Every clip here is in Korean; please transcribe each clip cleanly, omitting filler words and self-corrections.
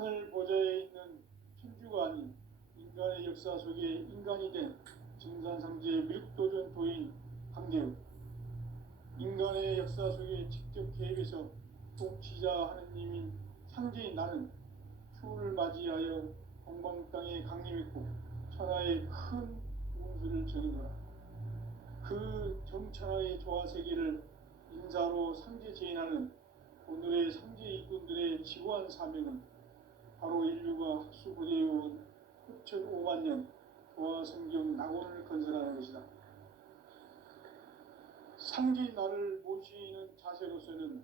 하늘 보좌에 있는 천주가 아닌 인간의 역사 속에 인간이 된 증산상제의 밀국도전 도인 황대우. 인간의 역사 속에 직접 개입해서 통치자 하느님인 상제인 나는 추운을 맞이하여 동방 땅에 강림했고 천하의 큰 운수를 정의노라. 그 정천하의 조화세계를 인사로 상제 제인하는 오늘의 상제 일꾼들의 지고한 사명은 바로 인류가 학수고대해온 6,500만 년 조화성경 낙원을 건설하는 것이다. 상제인 나를 모시는 자세로서는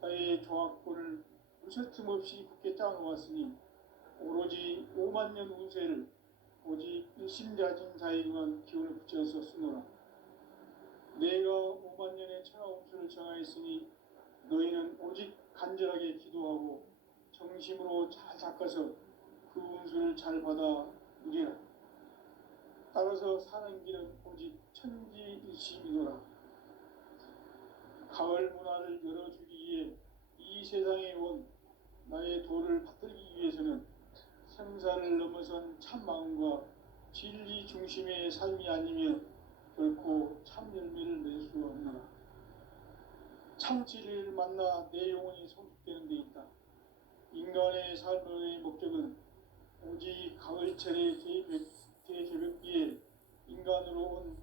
나의 조화권을 무쇠틈 없이 굳게 짜놓았으니 오로지 5만 년 운세를 오직 일심자진 자에게만 기운을 붙여서 쓰노라. 내가 5만 년의 천하 운수를 정하였으니 너희는 오직 간절하게 기도하고 정심으로 잘 닦아서 그 운수를 잘 받아 누리라. 따라서 사는 길은 오직 천지일심이노라. 가을 문화를 열어주기 위해 이 세상에 온 나의 도를 받들기 위해서는 생사를 넘어선 참마음과 진리 중심의 삶이 아니면 결코 참 열매를 낼 수 없노라. 참 진리를 만나 내 영혼이 성숙되는 데 있다. 인간의 삶의 목적은 오직 가을철의 대개벽기에 인간으로 온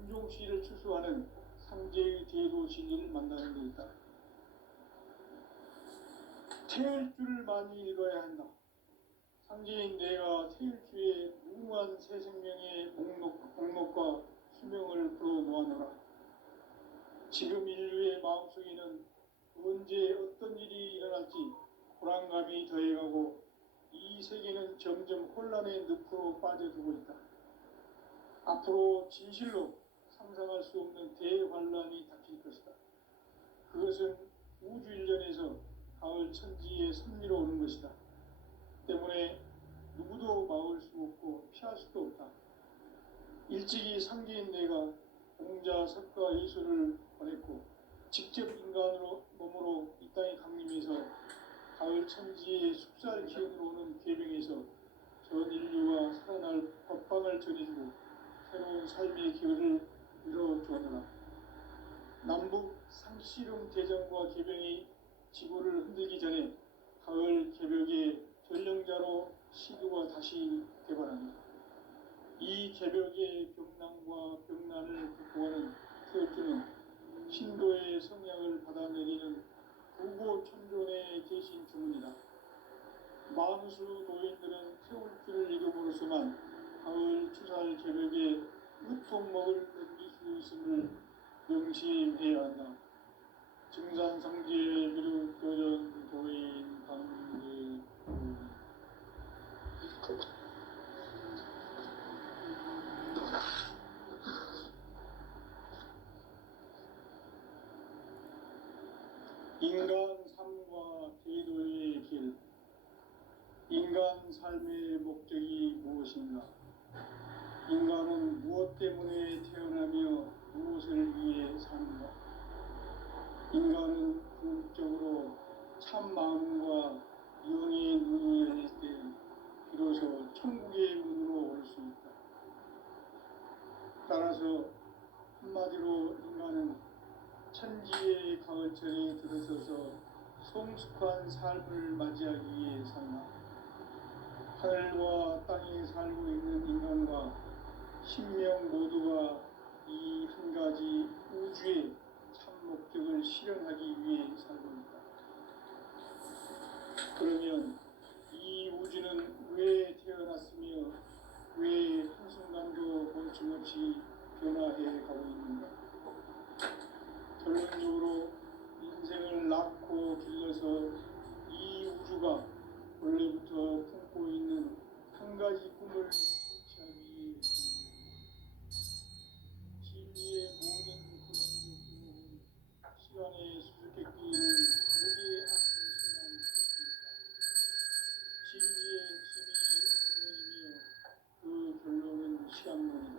인종시를 추수하는 상제의 대도 진리를 만나는 데 있다. 태을 줄을 많이 읽어야 한다. 상제인 내가 태일주의 무궁한 새 생명의 목록과 수명을 풀어놓아노라. 지금 인류의 마음속에는 언제 어떤 일이 일어날지 불안감이 더해가고 이 세계는 점점 혼란의 늪으로 빠져들고 있다. 앞으로 진실로 상상할 수 없는 대환란이 닥칠 것이다. 그것은 우주 일련에서 가을 천지의 섭리로 오는 것이다. 때문에 누구도 막을 수 없고 피할 수도 없다. 일찍이 상제인 내가 공자, 석가, 예수를 보냈고 직접 인간으로 몸으로 이 땅에 강림해서 가을 천지의 숲살 기운으로 오는 계명에서 전 인류가 살아날 법방을 전해주고 새로운 삶의 기회를 이뤄주었노라. 남북 상씨름 대전과 개병이 지구를 흔들기 전에 가을 개벽의 전령자로 시교가 다시 개발한다. 이 개벽의 병난과 병난을 극복하는 태울주는 신도의 성향을 받아내리는 부고천존의 대신 주문이다. 만수 도인들은 태울주를 이름으로서만 가을 추살 개벽에 으통먹을 넘길 수 있음을 명심해야 한다. 증산상제 미륵도전 도인 강제 인간 삶과 제도의 길. 인간 삶의 목적이 무엇인가? 인간은 무엇 때문에 태어나며 무엇을 위해 사는가? 인간은 궁극적으로 참 마음과 영의 눈이 열릴 때 비로소 천국의 문으로 올 수 있다. 따라서 한마디로 인간은 천지의 가을철에 들어서서 성숙한 삶을 맞이하기 위해 산다. 하늘과 땅에 살고 있는 인간과 신명 모두가 이 한 가지 우주의 참 목적을 실현하기 위해 살고 있다. 그러면 이 우주는 왜 태어났으며 왜 한순간도 멈춤없이 변화해 가고 있는가? 결론적으로 인생을 낳고 길러서 이 우주가 원래부터 품고 있는 한 가지 꿈을 성취하기 위해 진리의 모든 근원적인 시간의 수수께끼를 다르게 하는 것이란 뜻입니다. 진리의 핵심이 근원이며 그 결론은 시간론이다.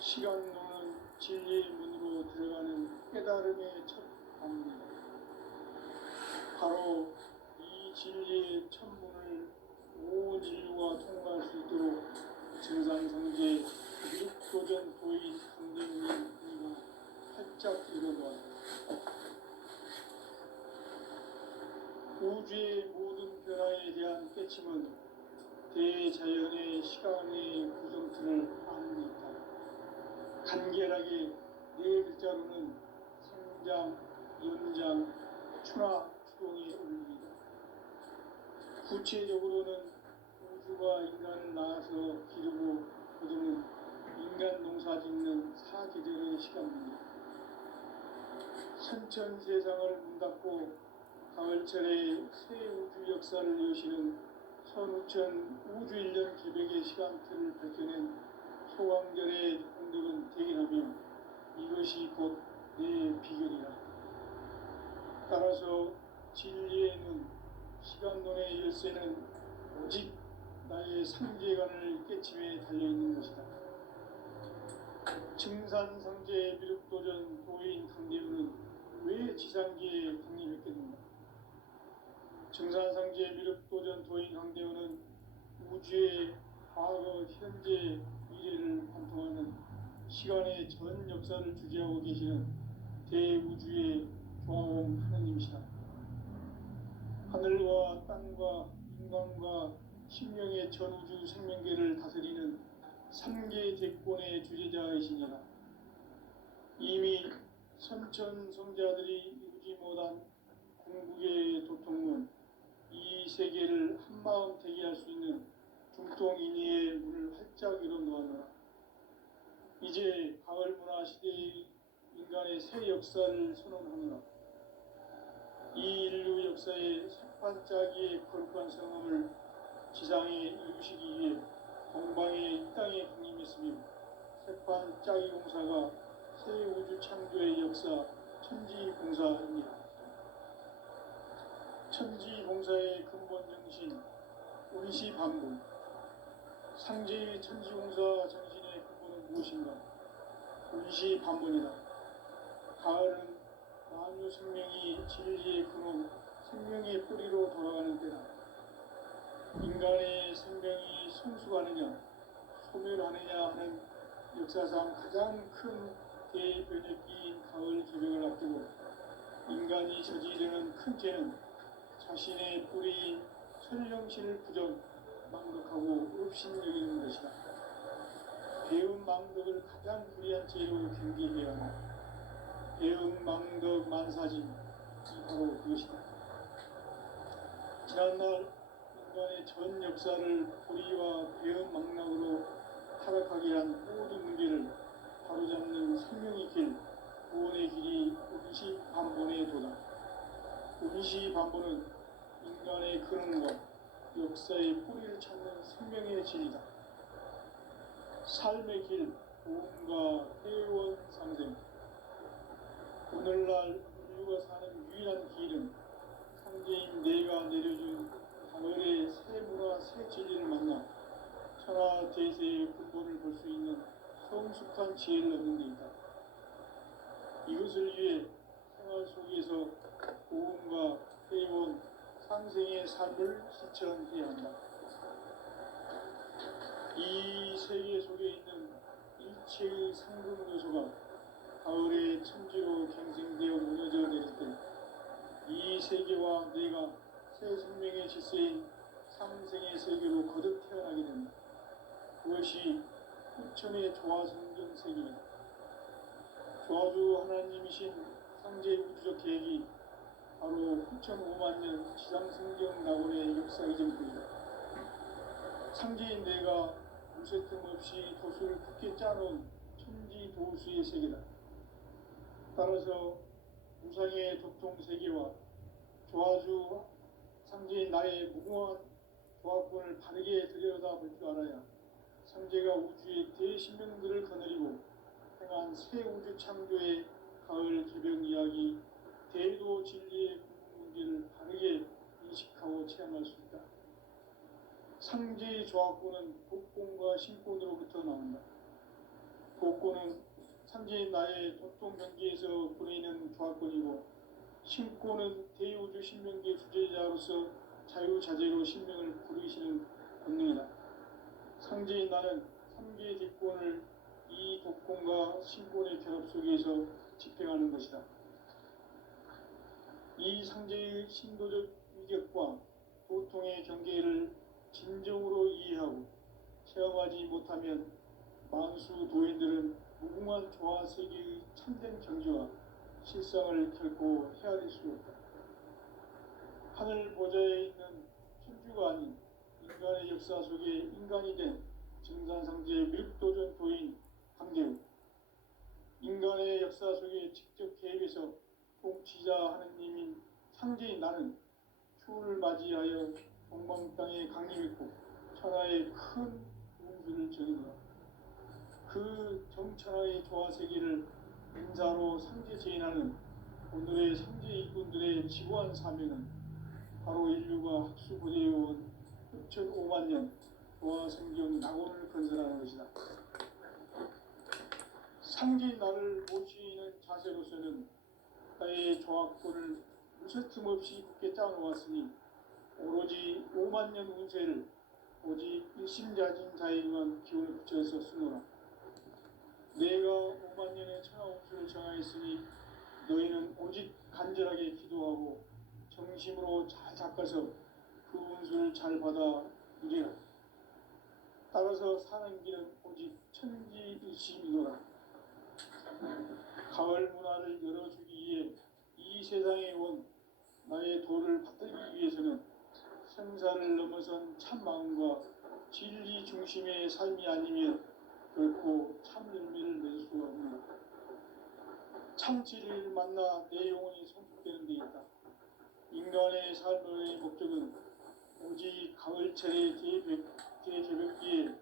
시간론은 진리의 문으로 들어가는 깨달음의 첫 관문이다. 바로 이 진리의 천문을 온 인류가 통과할 수 있도록 증산성제 육도전 도인 강림님이 활짝 일어나왔다. 우주의 모든 변화에 대한 깨침은 대자연의 시간의 구성틀을 아는 있다. 간결하게 네 글자로는 생장, 연장, 추나 추동이 올립니다. 구체적으로는 우주가 인간을 낳아서 기르고 거두는 인간 농사 짓는 사계절의 시간입니다. 선천 세상을 문닫고 가을철에 새 우주 역사를 여시는 선우천 우주일년 기백의 시간틀을 밝혀낸 소강절의 공덕은 대견하며 이것이 곧 내 비결이라. 따라서 진리의 눈, 시간론의 열쇠는 오직 나의 상제관을 깨침에 달려있는 것이다. 증산상제 미륵도전 도인 강대우는 왜 지상계에 강림했겠는가? 증산상제 미륵도전 도인 강대우는 우주의 과거, 현재, 미래를 관통하는 시간의 전 역사를 주재하고 계시는 대우주의 조화원 하느님이시다. 하늘과 땅과 인간과 신명의 전우주 생명계를 다스리는 삼계 대권의 주재자이시니라. 이미 선천성자들이 이루지 못한 궁극의 도통은 이 세계를 한마음 되게 할 수 있는 중통인의의 문을 활짝 열어놓았노라. 이제 가을 문화 시대의 인간의 새 역사를 선언하노라. 이 인류 역사의 새반짝이의 거룩한 성함을 지상에 이루시기 위해 동방의 이 땅에 강림했으며 새반짝이 공사가 새 우주 창조의 역사 천지봉사입니다. 천지봉사의 근본 정신 운시반복. 상제의 천지봉사 정신의 근본은 무엇인가? 운시반복이다. 가을은 만유 생명이 진리의 근원, 생명의 뿌리로 돌아가는 때다. 인간의 생명이 성숙하느냐, 소멸하느냐 하는 역사상 가장 큰 대변혁기인 가을 개벽을 앞두고 인간이 저지르는 큰 죄는 자신의 뿌리인 천령신을 부정, 망덕하고 업신여기는 것이다. 배운 망덕을 가장 불의한 죄로 경계해야 한다. 배운 망덕 만사진이 바로 그것이다. 지난날 인간의 전 역사를 불의와 배운 망락으로 타락하게 한 모든 문제를 바로잡는 생명의 길, 구원의 길이 운시반본의 도다. 운시반본은 인간의 근원과 역사의 뿌리를 찾는 생명의 진리다. 삶의 길, 보험과 회원 상생. 오늘날 인류가 사는 유일한 길은 상제인 내가 내려준 가을의 새 문화, 새 진리를 만나 천하 대세의 근본을 볼 수 있는 성숙한 지혜를 얻는 데 있다. 이것을 위해 생활 속에서 보험과 회원, 상생의 삶을 실천해야 한다. 이 세계 속에 있는 일체의 상금 요소가 가을의 천지로 갱생되어 무너져 내릴 때 이 세계와 내가 새 생명의 질서인 상생의 세계로 거듭 태어나게 된다. 그것이 후천의 조화성경 세계이다. 조화주 하나님이신 상제 우주적 계획이 바로 후천 5만 년 지상성경 낙원의 역사 이전부이다. 상제인 내가 무쇠 틈 없이 도수를 굳게 짜놓은 천지 도수의 세계다. 따라서 우상의 도통 세계와 조화주 상제인 나의 무궁한 조화권을 바르게 들여다볼 줄 알아야 상제가 우주의 대신명들을 거느리고 행한 새 우주 창조의 가을 개벽 이야기, 대도 진리의 궁극 문제를 바르게 인식하고 체험할 수 있다. 상제의 조화권은 복권과 신권으로부터 나온다. 복권은 상제인 나의 도통 경계에서 보내는 조화권이고, 신권은 대우주 신명계 주제자로서 자유자재로 sinh命을 부르시는 본능이다. 상제인 나는 3개의 뒷권을 이 독권과 신권의 결합 속에서 집행하는 것이다. 이 상제의 신도적 위격과 도통의 경계를 진정으로 이해하고 체험하지 못하면 만수 도인들은 무궁한 조화세계의 참된 경지와 실상을 결코 헤아릴 수 없다. 하늘 보좌에 있는 천주가 아닌 인간의 역사 속에 인간이 된 증산상제의 밀도전 도인 강대우, 인간의 역사 속에 직접 개입해서 통치자 하느님인 상제인 나는 추운을 맞이하여 동방 땅에 강림했고 천하의 큰 운수를 전이노라. 그 정천하의 조화세계를 인자로 상제 제인하는 오늘의 상제 일꾼들의 지고한 사명은 바로 인류가 학수고대해온 흑천 5만 년 조화성경 낙원을 건설하는 것이다. 상제인 나를 모시는 자세로서는 나의 조합권을 무쇠틈 없이 굳게 짜놓았으니 오로지 5만 년 운세를 오직 일심자진 자에게만 기운을 붙여서 쓰노라. 내가 5만 년의 천하 운수를 정하였으니 너희는 오직 간절하게 기도하고 정심으로 잘 닦아서 그 운수를 잘 받아 누리라. 따라서 사는 길은 오직 천지일심이노라. 가을 문화를 열어주기 위해 이 세상에 온 나의 도를 받들기 위해서는 생사를 넘어선 참 마음과 진리 중심의 삶이 아니면 결코 참 열매를 낼 수 없노라. 참 진리를 만나 내 영혼이 성숙되는 데 있다. 인간의 삶의 목적은 오직 가을철의 대개벽기에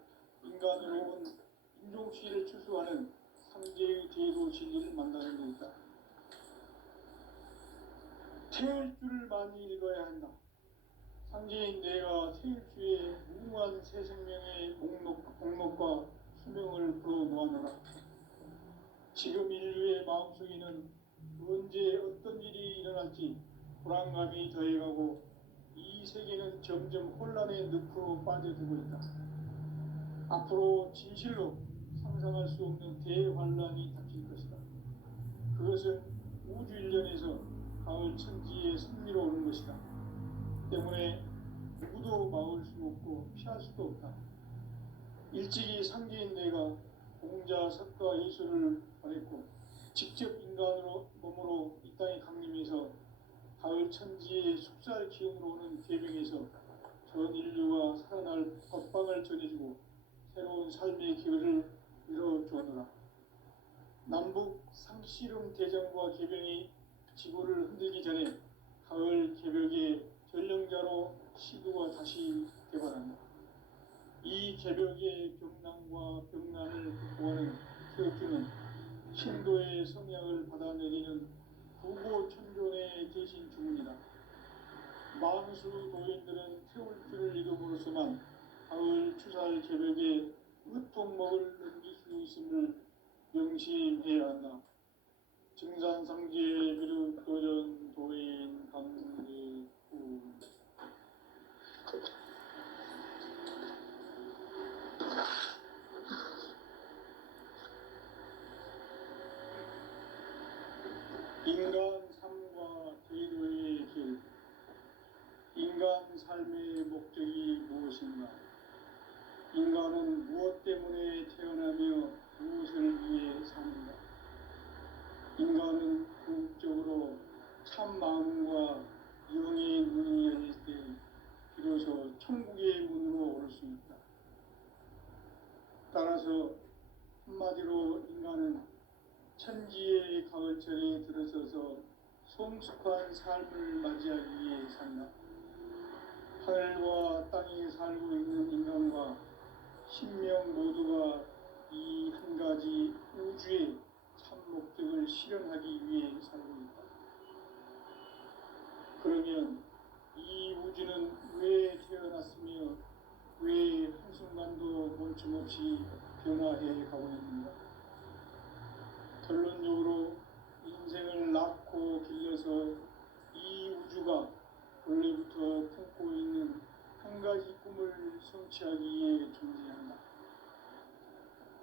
인간으로 온 인종시를 추수하는 상제의 대도 진리를 만나는 데 있다. 태을 줄을 많이 읽어야 한다. 상제인 내가 태일주의 무궁한 새 생명의 목록과 수명을 풀어놓아노라. 지금 인류의 마음속에는 언제 어떤 일이 일어날지 불안감이 더해가고 이 세계는 점점 혼란의 늪으로 빠져들고 있다. 앞으로 진실로 상상할 수 없는 대환란이 닥칠 것이다. 그것은 우주 일련에서 가을 천지의 승리로 오는 것이다. 때문에 누구도 막을 수 없고 피할 수도 없다. 일찍이 상제인 내가 공자, 석가, 예수를 보냈고 직접 인간으로 몸으로 이 땅에 강림해서 가을 천지의 숙살 기운으로 오는 계명에서 전 인류가 살아날 법방을 전해주고 새로운 삶의 기회를 열어주었노라. 남북 상씨름 대전과 계병이 지구를 흔들기 전에 가을 개벽의 전령자로 시도가 다시 개발한다. 이 개벽의 경난과 병난을 극복하는 태극기는 신도의 성향을 받아내리는 부고천존의 대신 주문이다. 만수 도인들은 태울 줄을 읽음으로써만 가을 추살 개벽에 으통먹을 넘길 수 있음을 명심해야 한다. 증산상제 비륵도전 도인 강대우. 인간 삶과 제도의 길. 인간 삶의 목적이 무엇인가? 인간은 무엇 때문에 태어나며 무엇을 위해 사는가? 인간은 궁극적으로 참 마음과 영의 문이 열릴 때 비로소 천국의 문으로 오를 수 있다. 따라서 한마디로 인간은 천지의 가을철에 들어서서 성숙한 삶을 맞이하기 위해 산다. 하늘과 땅에 살고 있는 인간과 신명 모두가 이 한 가지 우주의 참 목적을 실현하기 위해 살고 있다. 그러면 이 우주는 왜 태어났으며 왜 한순간도 멈춤없이 변화해 가고 있는가? 결론적으로 인생을 낳고 길러서 이 우주가 원래부터 품고 있는 성취하기에 존재한다.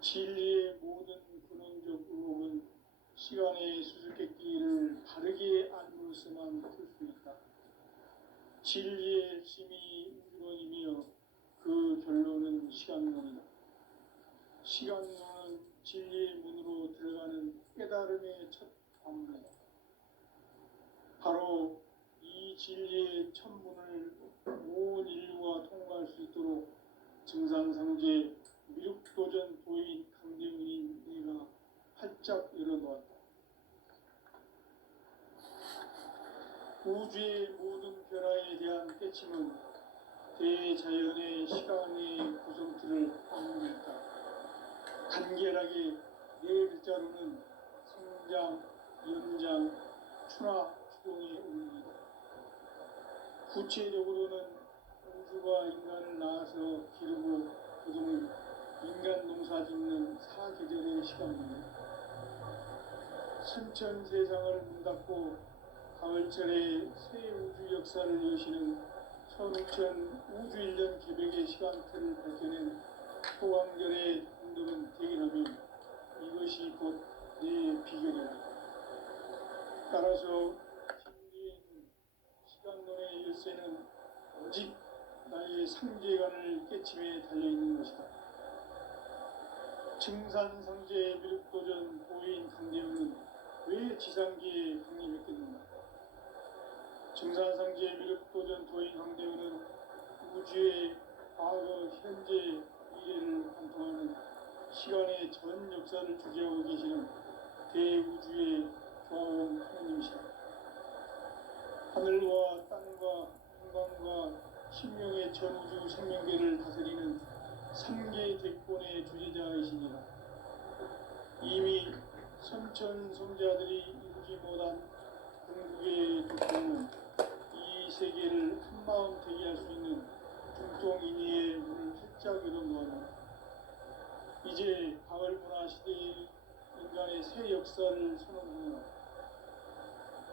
진리의 모든 근원적 의혹은 시간의 수수께끼를 바르게 알므로서만 풀 수 있다. 진리의 핵심이 우주론이며 그 결론은 시간론이다. 시간론은 진리의 문으로 들어가는 깨달음의 첫 관문이다. 바로 이 진리의 첫 문을 온 인류가 통과할 수 있도록 증산상제 미륵도전 도인 강대문인 내가 활짝 열어놓았다. 우주의 모든 변화에 대한 깨침은 대자연의 시간의 구성틀을 확인했다. 간결하게 네 글자로는 성장, 연장, 추나 추동의 원리이다. 구체적으로는 우주가 인간을 낳아서 기르고 거두는 인간 농사 짓는 사계절의 시간입니다. 선천 세상을 문 닫고 가을철에 새 우주 역사를 여시는 천우천 우주일년 개벽의 시간틀을 밝혀낸 소강절의 운동은 대기라면 이것이 곧 내 비결이다. 따라서 진리의 시간론의 열쇠는 오직 나의 상제관을 깨침에 달려있는 것이다. 증산상제 미륵도전 도인 강대문은 왜 지상기에 강림했겠는가? 증산상제 미륵도전 도인 강대문은 우주의 과거, 현재, 미래를 관통하는 시간의 전 역사를 주재하고 계시는 대우주의 조화원 하나님이시다. 하늘과 땅과 한강과 신명의 전우주 생명계를 다스리는 3개 대권의 주제자이시니라. 이미 선천성자들이 이루지 못한 궁극의 독통은 이 세계를 한마음 되게 할 수 있는 중통인의의 문을 활짝 열어놓았다. 이제 가을 문화 시대의 인간의 새 역사를 선언하노라.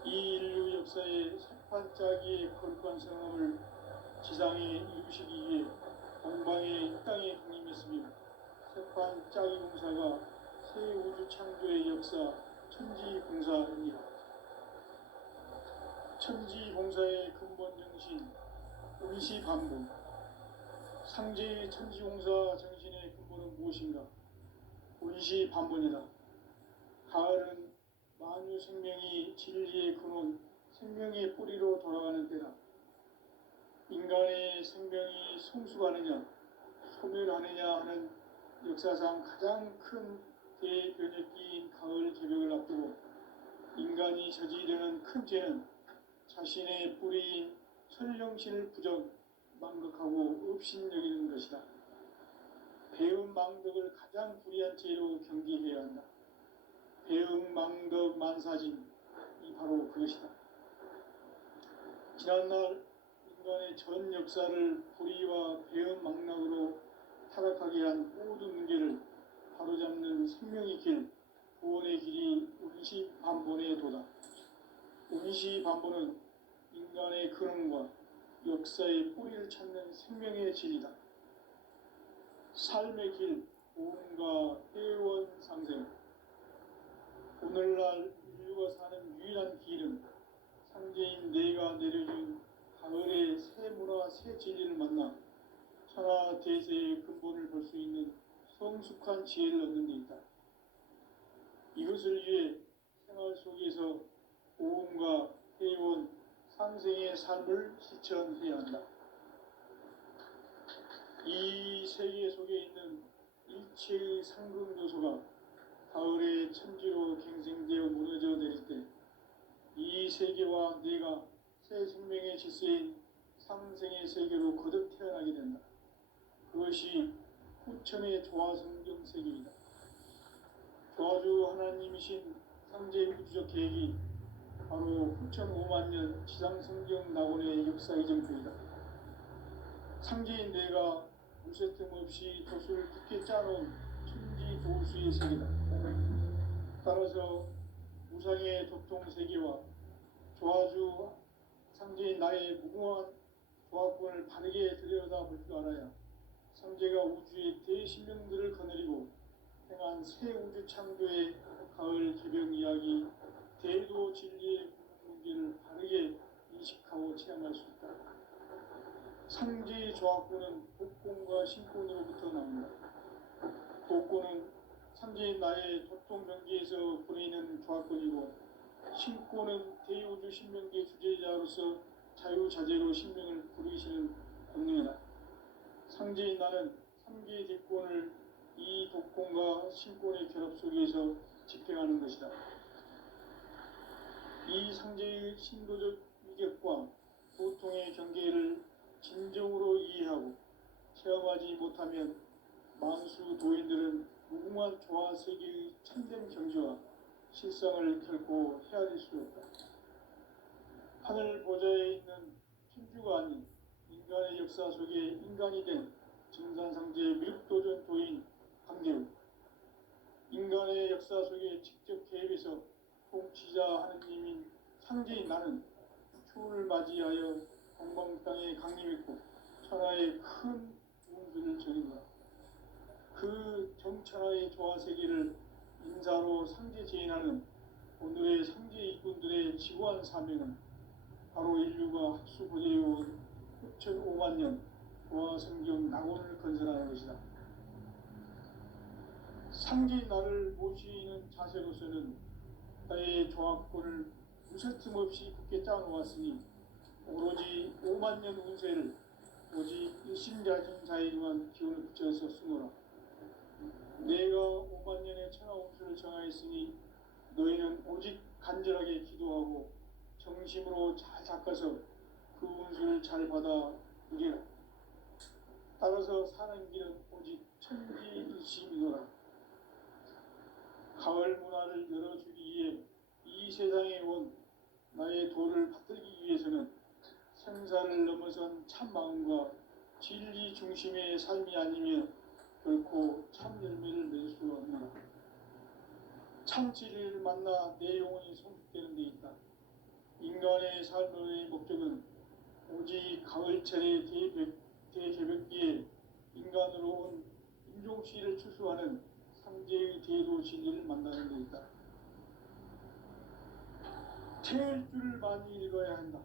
이 인류 역사의 새판짜기의 거룩한 성함을 지상에 이루시기 위해 동방의 이 땅에 강림했으며 새판짜기 공사가 새 우주 창조의 역사 천지공사입니다. 천지공사의 근본 정신 운시반복. 상제의 천지공사 정신의 근본은 무엇인가? 운시반복이다. 가을은 만유 생명이 진리의 근원, 생명의 뿌리로 돌아가는 때다. 인간의 생명이 성숙하느냐, 소멸하느냐 하는 역사상 가장 큰 대변혁기인 가을 개벽을 앞두고 인간이 저지르는 큰 죄는 자신의 뿌리인 설령신을 부정, 망극하고 업신여기는 것이다. 배음 망덕을 가장 불의한 죄로 경계해야 한다. 배음 망덕 만사진이 바로 그것이다. 지난날 인간의 전 역사를 불의와 배음 망락으로 타락하게 한 모든 문제를 바로잡는 생명의 길, 구원의 길이 운시반본의 도다. 운시반본은 인간의 근원과 역사의 뿌리를 찾는 생명의 진리다. 삶의 길, 보험과 회원상생. 오늘날 인류가 사는 유일한 길은 상제인 내가 내려준 가을의 새 문화, 새 진리를 만나 천하 대세의 근본을 볼 수 있는 성숙한 지혜를 얻는 데 있다. 이것을 위해 생활 속에서 보험과 회원, 상생의 삶을 실천해야 한다. 이 세계 속에 있는 일체의 상급 요소가 가을의 천지로 갱생되어 무너져 내릴 때 이 세계와 내가 새 생명의 질서인 상생의 세계로 거듭 태어나게 된다. 그것이 후천의 조화성경 세계이다. 조화주 하나님이신 상제 우주적 계획이 바로 후천 5만 년 지상성경 낙원의 역사 이정표이다. 상제인 내가 무쇠틈 없이 돛을 굳게 짜놓은 천지 도수의 세계다. 따라서 무상의 도통 세계와 조화주 상제인 나의 무궁한 조화권을 바르게 들여다볼 줄 알아야 상제가 우주의 대신령들을 거느리고 행한 새 우주 창조의 가을 개벽 이야기, 대도 진리의 문제를 바르게 인식하고 체험할 수 있다. 상제의 조합구는 복권과 신권으로부터 나옵니다. 복권은 상제인 나의 도통 명기에서 보내는 조합권이고, 신권은 대우주 신명계 주제자로서 자유자재로 신명을 부르시는 권능이다. 상제인 나는 3개의 대권을 이 독권과 신권의 결합 속에서 집행하는 것이다. 이 상제의 신도적 위격과 보통의 경계를 진정으로 이해하고 체험하지 못하면 만수 도인들은 무궁한 조화 세계의 참된 경지와 실상을 결코 헤아릴 수 없다. 하늘 보좌에 있는 천주가 아닌 인간의 역사 속에 인간이 된 증산상제의 미륵도전 도인 강대우, 인간의 역사 속에 직접 개입해서 통치자 하느님인 상제인 나는 추운을 맞이하여 동방 땅에 강림했고 천하의 큰 운수를 전인다. 그 정천하의 조화세계를 인사로 상제 제인하는 오늘의 상제 일꾼들의 지구한 사명은 바로 인류가 학수고대해온 6,500만 년 조화성경 낙원을 건설하는 것이다. 상제인 나를 모시는 자세로서는 나의 조합권을 무설틈 없이 굳게 짜놓았으니 오로지 5만 년 운세를 오직 일심자진자에게만 기운을 붙여서 쓰노라. 내가 5만 년의 천하 운수를 정하였으니 너희는 오직 간절하게 기도하고 정심으로 잘 닦아서 그 운수를 잘 받아 누리라. 따라서 사는 길은 오직 천지일심이노라. 가을 문화를 열어주기 위해 이 세상에 온 나의 도를 받들기 위해서는 생사를 넘어선 참 마음과 진리 중심의 삶이 아니면 결코 참 열매를 맺을 수 없노라. 참 진리를 만나 내 영혼이 성숙되는 데 있다. 인간의 삶의 목적은 오직 가을철의 대개벽기에 인간으로 온 인종씨를 추수하는 상제의 대도 진리를 만나는 데 있다. 태일주를 많이 읽어야 한다.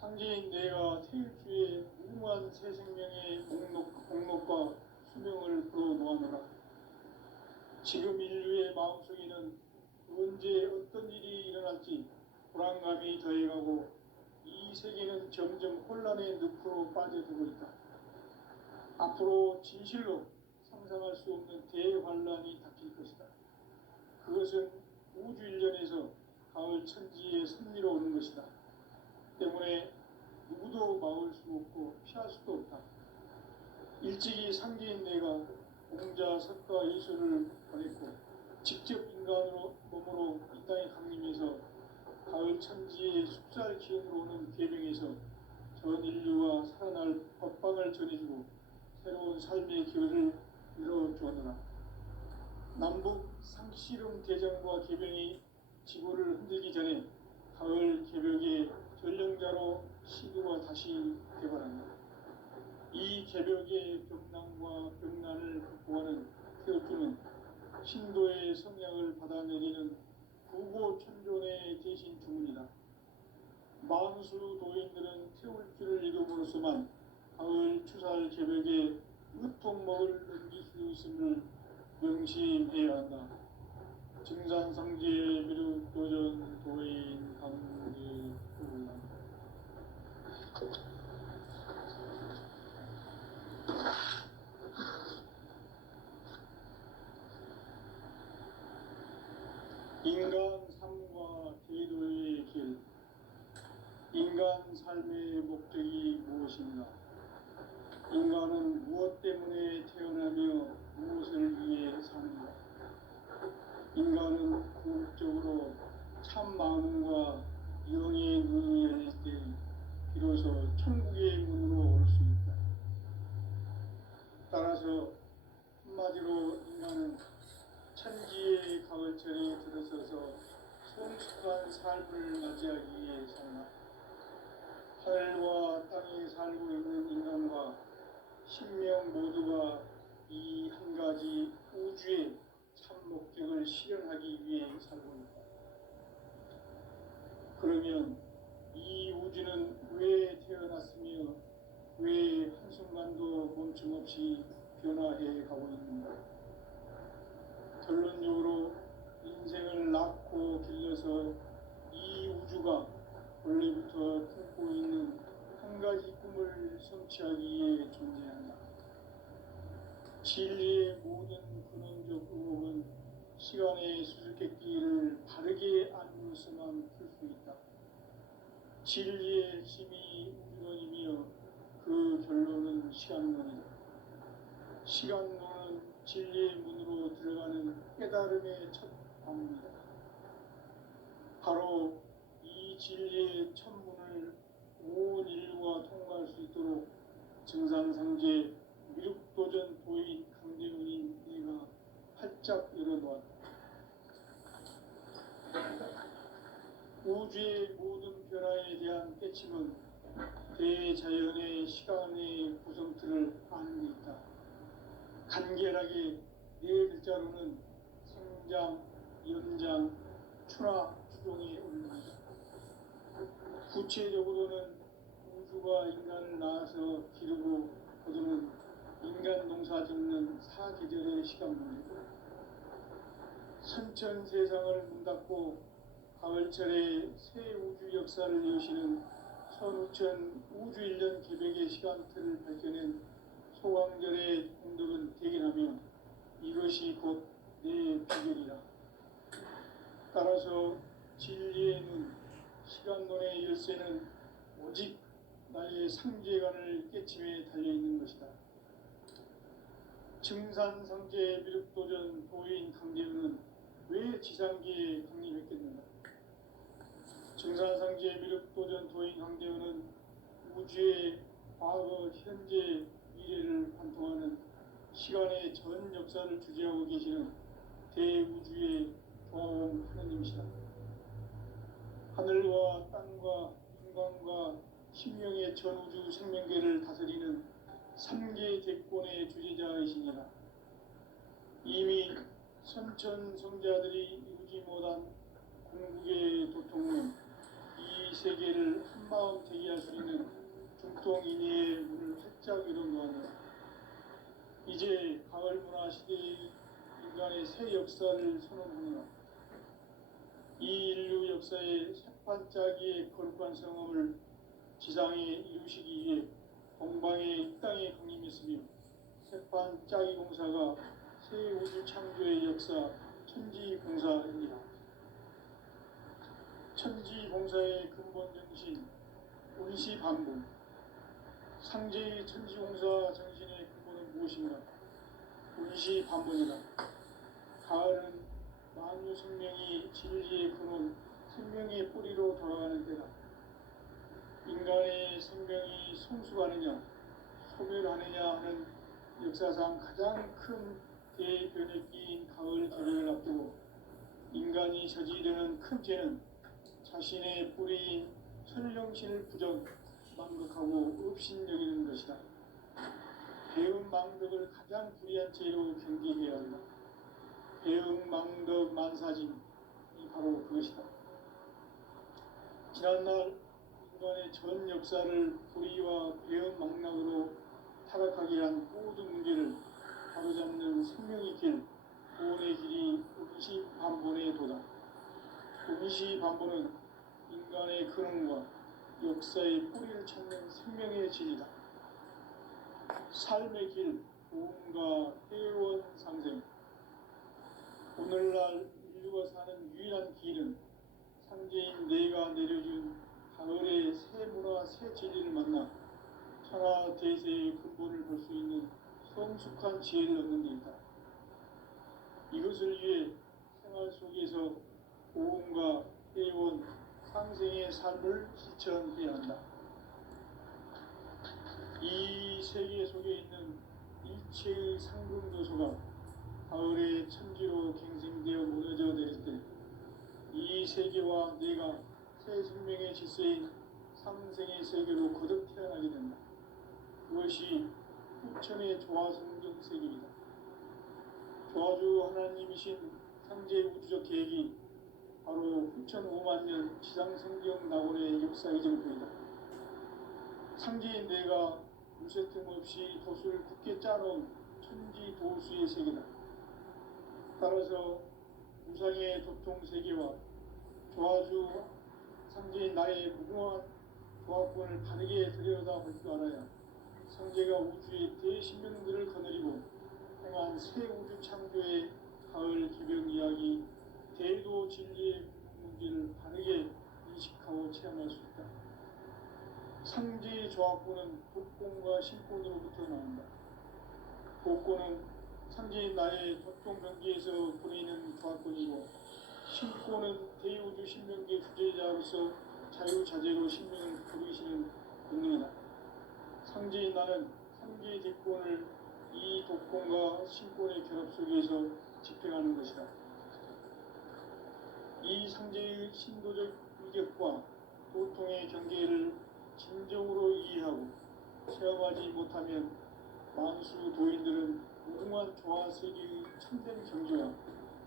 상제인 내가 태일주의 무궁한 새 생명의 목록과 수명을 풀어놓아노라. 지금 인류의 마음속에는 언제 어떤 일이 일어날지 불안감이 더해가고 이 세계는 점점 혼란의 늪으로 빠져들고 있다. 앞으로 진실로 상상할 수 없는 대환란이 닥칠 것이다. 그것은 우주 일련에서 가을 천지의 섭리로 오는 것이다. 때문에 누구도 막을 수 없고 피할 수도 없다. 일찍이 상제인 내가 공자, 석가, 예수를 보냈고 직접 인간으로 몸으로 이 땅에 강림해서 가을 천지의 숲살 기운으로 오는 계명에서 전 인류와 살아날 법방을 전해주고 새로운 삶의 기회를 열어주었노라. 남북 상씨름 대전과 계병이 지구를 흔들기 전에 가을 개벽의 전령자로 시구가 다시 개발한다. 이 개벽의 벽난과 벽난을 극복하는 태엽주는 신도의 성량을 받아내리는 구고천존의 대신 주문이다. 만수 도인들은 태울주를 읽음으로써만 가을 추살 개벽의 으통목을 넘길 수 있음을 명심해야 한다. 증산상제 미륵도전 도인 강제훈. 인간 삶과 제도의 길. 인간 삶의 목적이 무엇인가? 인간은 무엇 때문에 태어나며 무엇을 위해 사는가? 인간은 궁극적으로 참 마음과 영의 눈이 열릴 때 비로소 천국의 문으로 올 수 있다. 따라서 한마디로 인간은 천지의 가을철에 들어서서 성숙한 삶을 맞이하기 위해 산다. 하늘과 땅에 살고 있는 인간과 신명 모두 없이 변화해 가고 있는다. 결론적으로 인생을 낳고 길러서 이 우주가 원래부터 품고 있는 한 가지 꿈을 성취하기 위해 존재한다. 진리의 모든 근원적 의혹은 시간의 수수께끼를 바르게 알고서만 풀 수 있다. 진리의 힘이 우주론이며 그 결론은 시간론이다. 시간론은 진리의 문으로 들어가는 깨달음의 첫 방문이다. 바로 이 진리의 첫 문을 온 인류가 통과할 수 있도록 증산상제 미륵도전 도인 강대훈인 네가 활짝 열어놓았다. 우주의 모든 변화에 대한 깨침은 대자연의 시간의 구성틀을 아는 데 있다. 간결하게 네 글자로는 생장, 연장, 추나 추종이 올립니다. 구체적으로는 우주가 인간을 낳아서 기르고 거두는 인간 농사 짓는 사계절의 시간문이고, 선천 세상을 문 닫고 가을철에 새 우주 역사를 여시는 선우천 우주 1년 개백의 시간틀을 밝혀낸 소강절의 공덕은 대견하며 이것이 곧 내 비결이라. 따라서 진리의 눈, 시간론의 열쇠는 오직 나의 상제관을 깨침에 달려있는 것이다. 증산상제 미륵도전 도인 강대훈은 왜 지상기에 강림했겠는가? 증산상제 미륵도전 도인 강대훈은 우주의 과거, 현재, 미래를 관통하는 시간의 전 역사를 주재하고 계시는 대우주의 조화원 하느님이시다. 하늘과 땅과 인간과 신명의 전우주 생명계를 다스리는 3계 대권의 주재자이시니라. 이미 선천성자들이 이루지 못한 궁극의 도통은 이 세계를 한마음 되게 할 수 있는 중통인의의 문을 활짝 열어놓았다. 이제 가을 문화 시대의 인간의 새 역사를 선언하노라. 이 인류 역사의 새반짝이의 거룩한 성험을 지상에 이루시기 위해 동방의 이 땅에 강림했으며, 새반짝이 공사가 새 우주 창조의 역사 천지봉사입니다. 천지봉사의 근본 정신 운시반복. 상제의 천지봉사 정신의 근본은 무엇인가? 운시반복이다. 가을은 만유 생명이 진리의 근원, 생명의 뿌리로 돌아가는 때다. 인간의 생명이 성숙하느냐, 소멸하느냐 하는 역사상 가장 큰 대변혁기인 가을 개백을 앞두고 인간이 저지르는 큰 죄는 자신의 뿌리인 천령신을 부정, 망극하고 업신여기는 것이다. 배은 망덕을 가장 불의한 죄로 경계해야 한다. 배은 망덕 만사짐이 바로 그것이다. 지난날 인간의 전 역사를 불의와 배은 망락으로 타락하게 한 모든 문제를 바로잡는 생명의 길, 구원의 길이 운시반본의 도다. 운시반본은 인간의 근원과 역사의 뿌리를 찾는 생명의 진이다. 삶의 길, 도움과 회원 상생. 오늘날 인류가 사는 유일한 길은 상제인 내가 내려준 가을의 새 문화, 새 진리를 만나 천하 대세의 근본을 볼 수 있는 성숙한 지혜를 얻는 데 있다. 이것을 위해 생활 속에서 도움과 회원, 상생의 삶을 실천해야 한다. 이 세계 속에 있는 일체의 상금도소가 가을의 천지로 갱생되어 무너져 내릴 때 이 세계와 내가 새 생명의 질서인 상생의 세계로 거듭 태어나게 된다. 그것이 후천의 조화성경 세계이다. 조화주 하나님이신 상제 우주적 계획이 바로 후천 5만 년 지상성경 낙원의 역사 이정표이다. 상제인 내가 무쇠 틈 없이 돛을 굳게 짜놓은 천지 도수의 세계다. 따라서 우상의 도통 세계와 조화주 상제인 나의 무궁한 조합권을 바르게 들여다볼 줄 알아야 성제가 우주의 대신명들을 거느리고 행한 새 우주 창조의 가을 개벽 이야기 대도 진리의 문제를 바르게 인식하고 체험할 수 있다. 상제의 조합권은 복권과 신권으로부터 나온다. 복권은 상제인 나의 도통 경계에서 보내는 조합권이고, 신권은 대우주 신명계 주제자로서 자유자재로 신명을 부르시는 본능이다. 상제인 나는 상제의 대권을 이 독권과 신권의 결합 속에서 집행하는 것이다. 이 상제의 신도적 위력과 도통의 경계를 진정으로 이해하고 체험하지 못하면 만수 도인들은 무궁한 조화 세계의 참된 경지와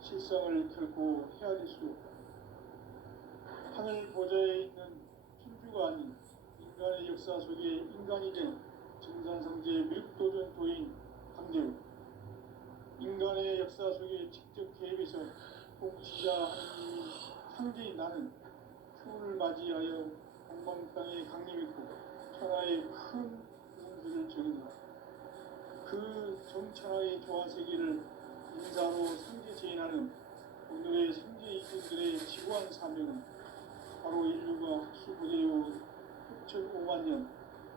실상을 결코 헤아릴 수 없다. 하늘 보좌에 있는 천주가 아닌 인간의 역사 속에 인간이 된 증산성제 밀도전 도인 강재우, 인간의 역사 속에 직접 개입해서 통치자 하느님인 상제인 나는 휴를 맞이하여 공방 땅에 강림했고 천하의 큰 운수를 정했다. 그 정천하의 조화세계를 인사로 상제 제인하는 오늘의 상제 이분들의 지구한 사명은 바로 인류가 학수부대로 6,500만 년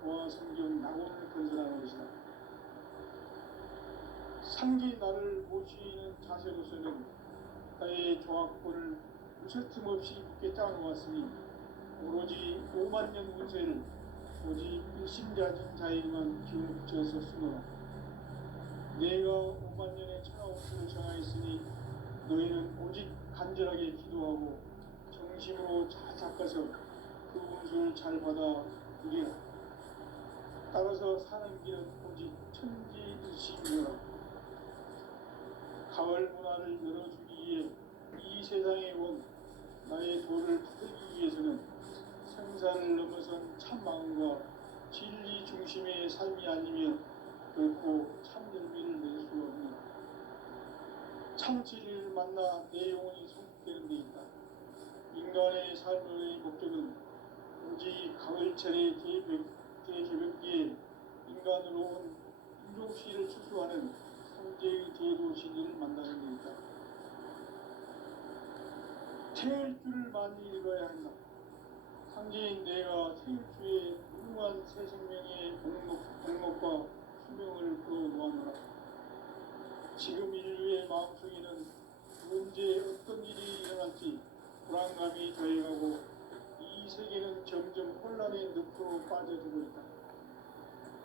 조화 성경 낙원을 건설하는 것이다. 상제인 나를 모시는 자세로서는 나의 조합권을 무쇠 틈 없이 굳게 짜놓았으니 오로지 5만 년 운세를 오직 일심자진 자에게만 기운을 붙여서 쓰노라. 내가 5만 년의 천하 운수를 정하였으니 너희는 오직 간절하게 기도하고 정심으로 잘 닦아서 그 운수를 잘 받아 누리라. 따라서 사는 길은 오직 천지일식이라. 가을 문화를 열어주기 위해 이 세상에 온 나의 도를 받들기 위해서는 생사를 넘어선 참 마음과 진리 중심의 삶이 아니면 결코 참 열매를 낼 수 없는 참 진리를 만나 내 영혼이 성숙되는 데 있다. 인간의 삶의 목적은 오직 가을철의 대개벽기에 인간으로 온 인종시를 추수하는 성제의 대도 진리를 만나는 데 있다. 태을 줄을 많이 읽어야 한다. 상제인 내가 태일주의 무궁한 새 생명의 목록과 수명을 풀어놓았노라. 지금 인류의 마음속에는 언제 어떤 일이 일어날지 불안감이 더해가고 이 세계는 점점 혼란의 늪으로 빠져들고 있다.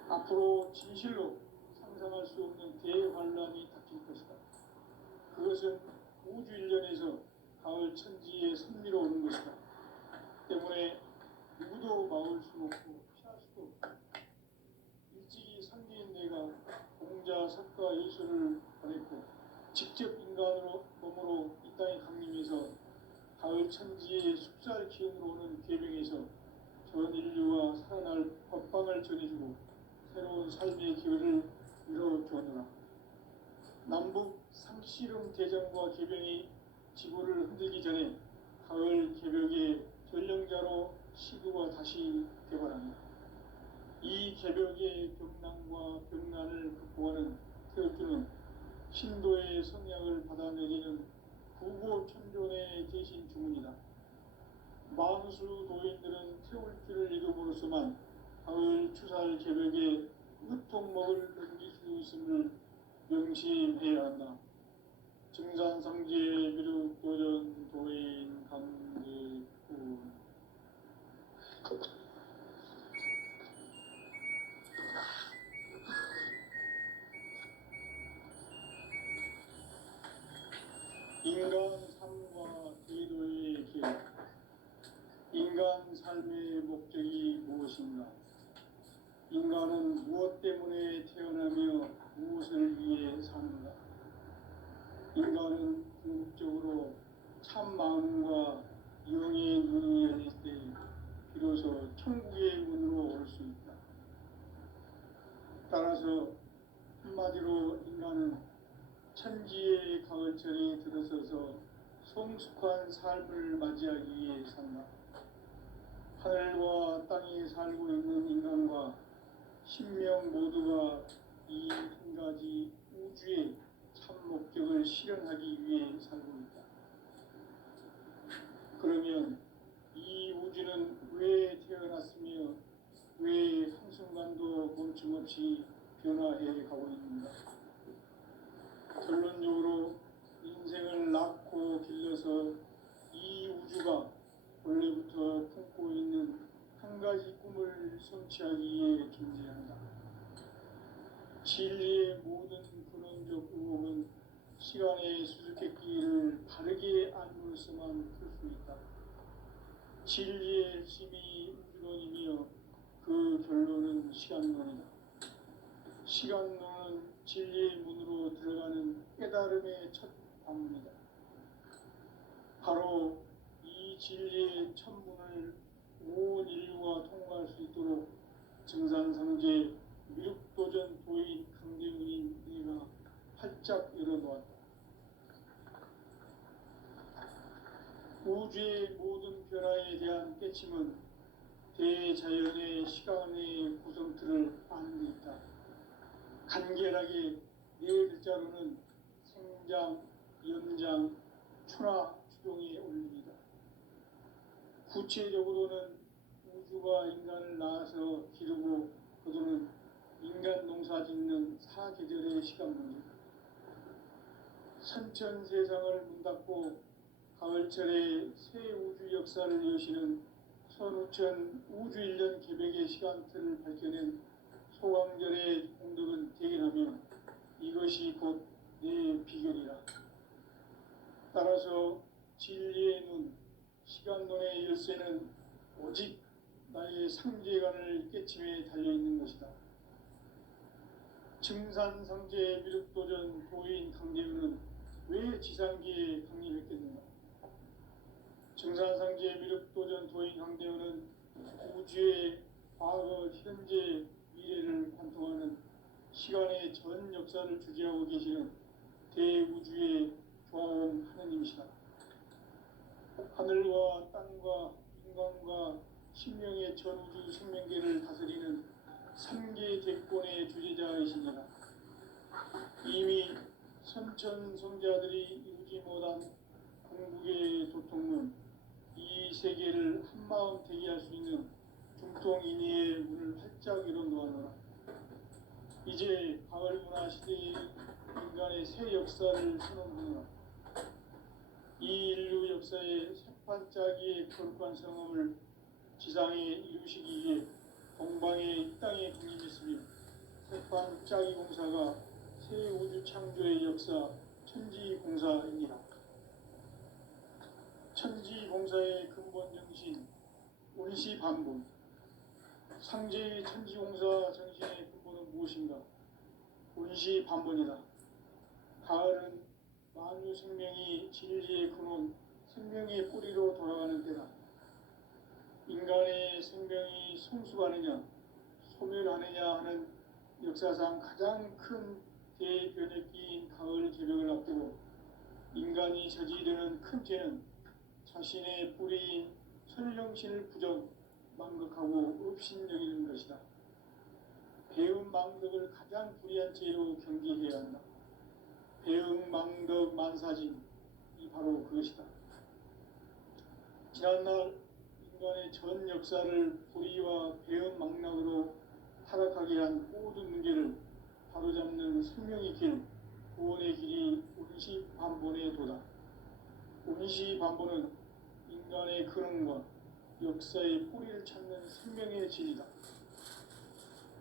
앞으로 진실로 상상할 수 없는 대환란이 닥칠 것이다. 그것은 우주 일련에서 가을 천지의 선미로 오는 것이다. 때문에 누구도 막을 수 없고 피할 수도 없다. 일찍이 상제인 내가 공자, 석가, 예수를 보냈고 직접 인간으로 몸으로 이 땅에 강림해서 가을 천지의 숙살 기운으로 오는 계명에서 전 인류가 살아날 법방을 전해주고 새로운 삶의 기회를 이뤄주었노라. 남북 상씨름 대전과 개병이 지구를 흔들기 전에 가을 개벽의 전령자로 시구가 다시 개발합니다. 이 개벽의 격난과 병난을 극복하는 태울주는 신도의 성향을 받아내리는 구고천존의 대신 주문이다. 만수 도인들은 태울주를 이름으로서만 가을 추살 개벽의 으통목을 넘길 수 있음을 명심해야 한다. 증산성제 미륵도전 도인 강제군 인간 삶과 제도의 길. 인간 삶의 목적이 무엇인가? 인간은 무엇 때문에 태어나며 무엇을 위해 사는가? 인간은 궁극적으로 참 마음과 영의 눈이 열릴 때 비로소 천국의 문으로 올 수 있다. 따라서 한마디로 인간은 천지의 가을철에 들어서서 성숙한 삶을 맞이하기 위해 산다. 하늘과 땅에 살고 있는 인간과 신명 모두가 이 한 가지 우주의 참 목적을 실현하기 위해 살고 있다. 그러면 이 우주는 왜 태어났으며 왜 한순간도 멈춤없이 변화해 가고 있는가? 결론적으로 인생을 낳고 길러서 이 우주가 원래부터 품고 있는 한 가지 꿈을 성취하기 위해 존재한다. 진리의 모든 근원적 의혹은 시간의 수수께끼를 바르게 알므로서만 풀 수 있다. 진리의 핵심이 우주론이며 그 결론은 시간론이다. 시간론은 진리의 문으로 들어가는 깨달음의 첫 방문이다. 바로 이 진리의 첫 문을 온 인류가 통과할 수 있도록 증산상제 미륵도전 도인 강대훈인 내가 활짝 열어놓았다. 우주의 모든 변화에 대한 깨침은 대자연의 시간의 구성틀을 아는 데 있다. 간결하게 네 글자로는 생장, 연장, 추나 추동에 올립니다. 구체적으로는 우주가 인간을 낳아서 기르고 거두는 인간 농사 짓는 사계절의 시간 문제다. 선천 세상을 문 닫고 가을철에 새 우주 역사를 여시는 선우천 우주 1년 개백의 시간틀을 밝혀낸 소강절의 공덕은 대견하며 이것이 곧 내 비결이라. 따라서 진리의 눈, 시간론의 열쇠는 오직 나의 상제관을 깨침에 달려있는 것이다. 증산상제 미륵도전 도인 강대훈은 왜 지상기에 강림했겠는가? 증산상제 미륵도전 도인 강대훈은 우주의 과거, 현재, 미래를 관통하는 시간의 전 역사를 주재하고 계시는 대우주의 조화원 하느님이시다. 하늘과 땅과 인간과 신명의 전우주 생명계를 다스리는 3개 대권의 주재자이시니라. 이미 선천성자들이 이루지 못한 궁극의 도통론, 이 세계를 한마음 되게 할 수 있는 중통인의의 문을 활짝 열어놓아노라. 이제 가을 문화 시대의 인간의 새 역사를 선언하노라. 이 인류 역사의 새판짜기의 거룩한 성험을 지상에 이루시기 위해 동방의 이 땅에 강림했으며 새판짜기 공사가 새 우주 창조의 역사 천지공사입니다. 천지공사의 근본 정신 운시반본. 상제의 천지공사 정신의 근본은 무엇인가? 운시반본이다. 가을은 만유 생명이 진리의 근원, 생명의 뿌리로 돌아가는 때다. 인간의 생명이 성숙하느냐, 소멸하느냐 하는 역사상 가장 큰 대변혁기인 가을 개벽을 앞두고 인간이 저지르는 큰 죄는 자신의 뿌리인 설령신을 부정, 망극하고 업신여기는 것이다. 배움 망덕을 가장 불의한 죄로 경계해야 한다. 배움 망덕 만사진, 이 바로 그것이다. 지난날 인간의 전 역사를 불의와 배움 망락으로 타락하게 한 모든 문제를 바로잡는 생명의 길, 구원의 길이 운시반본의 도다. 운시반본은 인간의 근원과 역사의 뿌리를 찾는 생명의 진리다.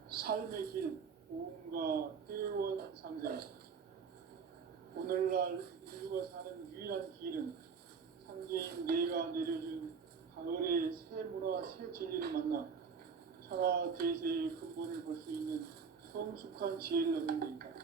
삶의 길, 보험과 회원 상생. 오늘날 인류가 사는 유일한 길은 상제인 내가 내려준 가을의 새 문화, 새 진리를 만나 천하 대세의 근본을 볼 수 있는 성숙한 지혜를 얻는 데 있다.